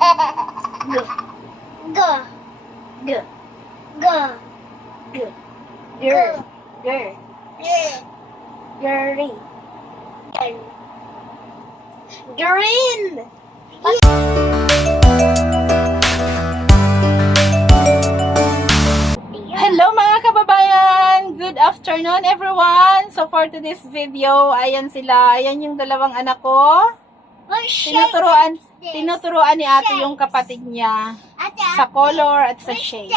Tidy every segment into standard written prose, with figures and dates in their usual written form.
Go. Go. Go. Go. Go. Girl. Girl. Girl. Girl. Green. Hello mga kababayan! Good afternoon everyone! So for today's video, ayan sila. Ayan yung dalawang anak ko. Tinuturuan ni ate yung kapatid niya sa color at sa shade.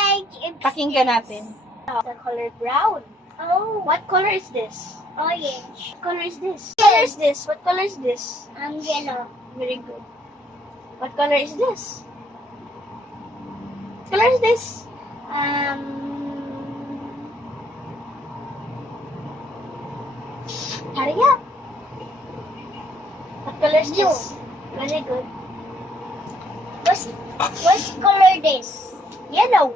Pakinggan natin. The color brown. Oh. What color is this? Orange. What color is this? What color is this? What color is this? Yellow. Very good. What color is this? What color is this? Hurry up. What color is this? Very good. What color this? Yellow.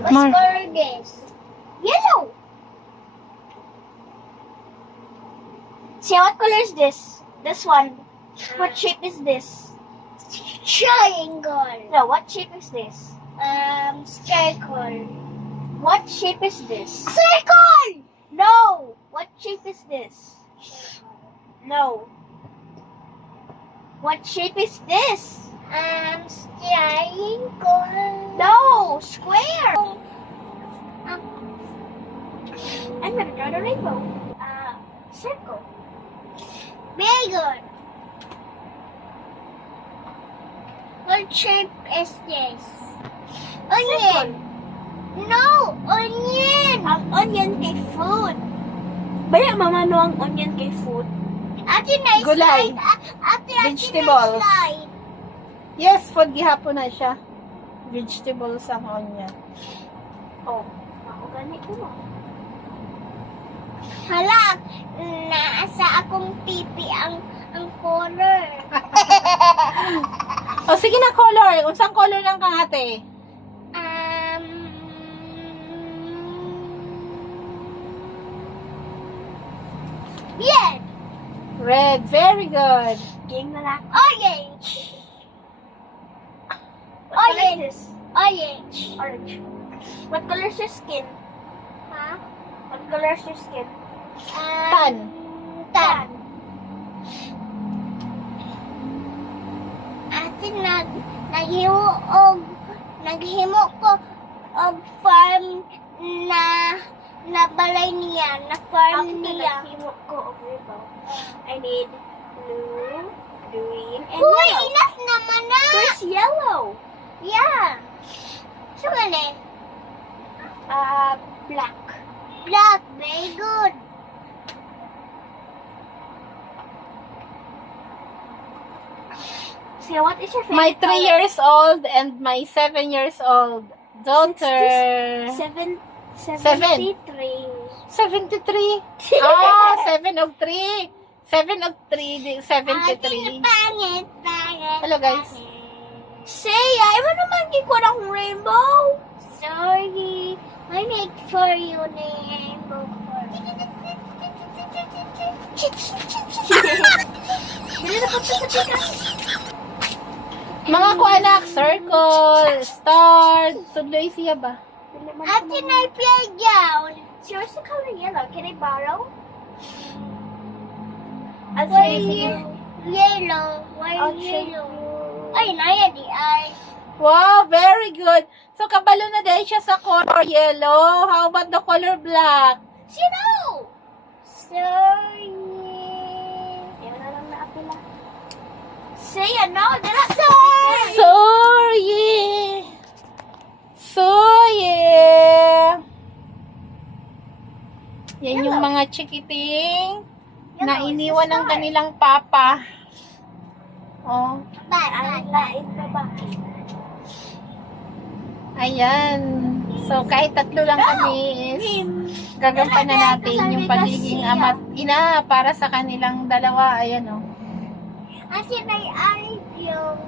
What color this? Yellow. See, what color is this? This one. What shape is this? Triangle. No, what shape is this? Circle. What shape is this? Circle! No! What shape is this? No. What shape is this? Triangle. No! Square! I'm gonna draw the rainbow. Circle. Very good. What shape is this? Onion. No! Onion! Ang onion kay food. Baya mamano ang onion kay food? Ate na Gulay. Ate Vegetables. slide. Yes, food gihapon na siya. Vegetables ang onion. Oh, ako ganito mo. Hala, nasa akong pipi ang color. O sige na color. Unsang color lang kang ate? Red. Red. Very good. Game na lang. Orange. What color is this? Orange. Orange. What color is your skin? Huh? What color is your skin? Tan. Tan. Ate, naghimo ko og farm na balay niya, na farm niya. Naghimo ko og ribbon. I need blue, green, and yellow. Enough naman na! Where's yellow? Yeah. So, mali? Black. Black, very good. So, what is your favorite My 3 color? years old and my 7 years old daughter. 73. 73. Oh, 7 of 3. 7 of 3, 73. Pangit. Hello, guys. Say, I want to make ko ng rainbow. Sorry. I make for you na rainbow for Mga kuanak, circle, star, tudloy siya ba? Ate, I play down. So, what's the color yellow? Can I borrow? I'll Why show you. yellow? Why I'll show yellow? Ay, naya di ay. Wow, very good. So, kabalo na dahil siya sa color yellow. How about the color black? Sino? Sorry. Yan na lang na apila. Say ano? Dala. Sorry. Yan yung mga chikiting na iniwan ng kanilang papa. Oh. Lain na ba? Ayan. So, kahit tatlo lang kami is gagampanan natin yung pagiging ama't ina para sa kanilang dalawa. Ayan, oh. Ate, ay yung...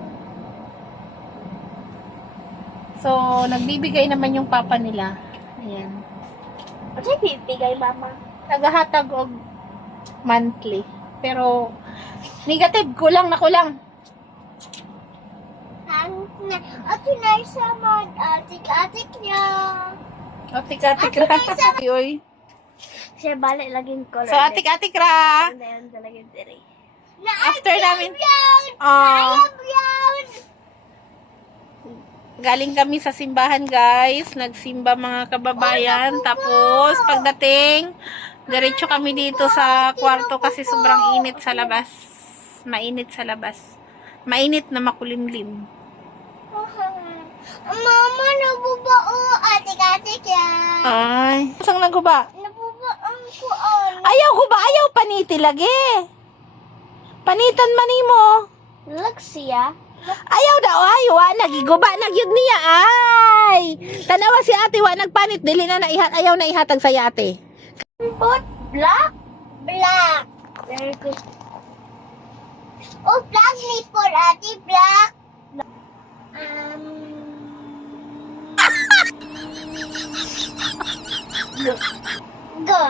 So, nagbibigay naman yung papa nila. Ayan. Ano yung bibigay, mama? Nagahatag og monthly. Pero, negative, kulang na kulang. Ate na isa man, atik-atik niya. Atik-atik ra. Oy. Siya balik laging color. So, atik-atik ra. Ngayon talaga diri. After namin, galing kami sa simbahan, guys. Nagsimba mga kababayan. Tapos, pagdating, diretso kami dito sa kwarto kasi sobrang init sa labas. Mainit sa labas. Mainit na makulimlim. Mama, nabubao. Atik-atik yan. Ay. Saan naguba? Nabubaan ko. Ayaw ko ba? Ayaw paniti lagi. Panitan manimo. Look siya. Ayaw daw, ayaw. Nagiguba, nagyud niya. Ay. Tanawa si ate, wa nagpanit. Dili na ayaw na ihatag sa ate. Put black? Black. Very good. Oh, black nipple, ate. Black. Go. Go.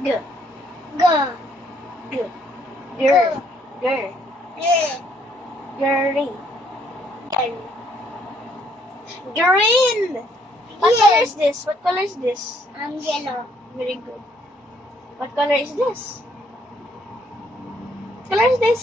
Go. Go. Go. Girl. Girl. Girl. Girly. Green. What color is this? What color is this? Yellow. Very good. What color is this? What color is this?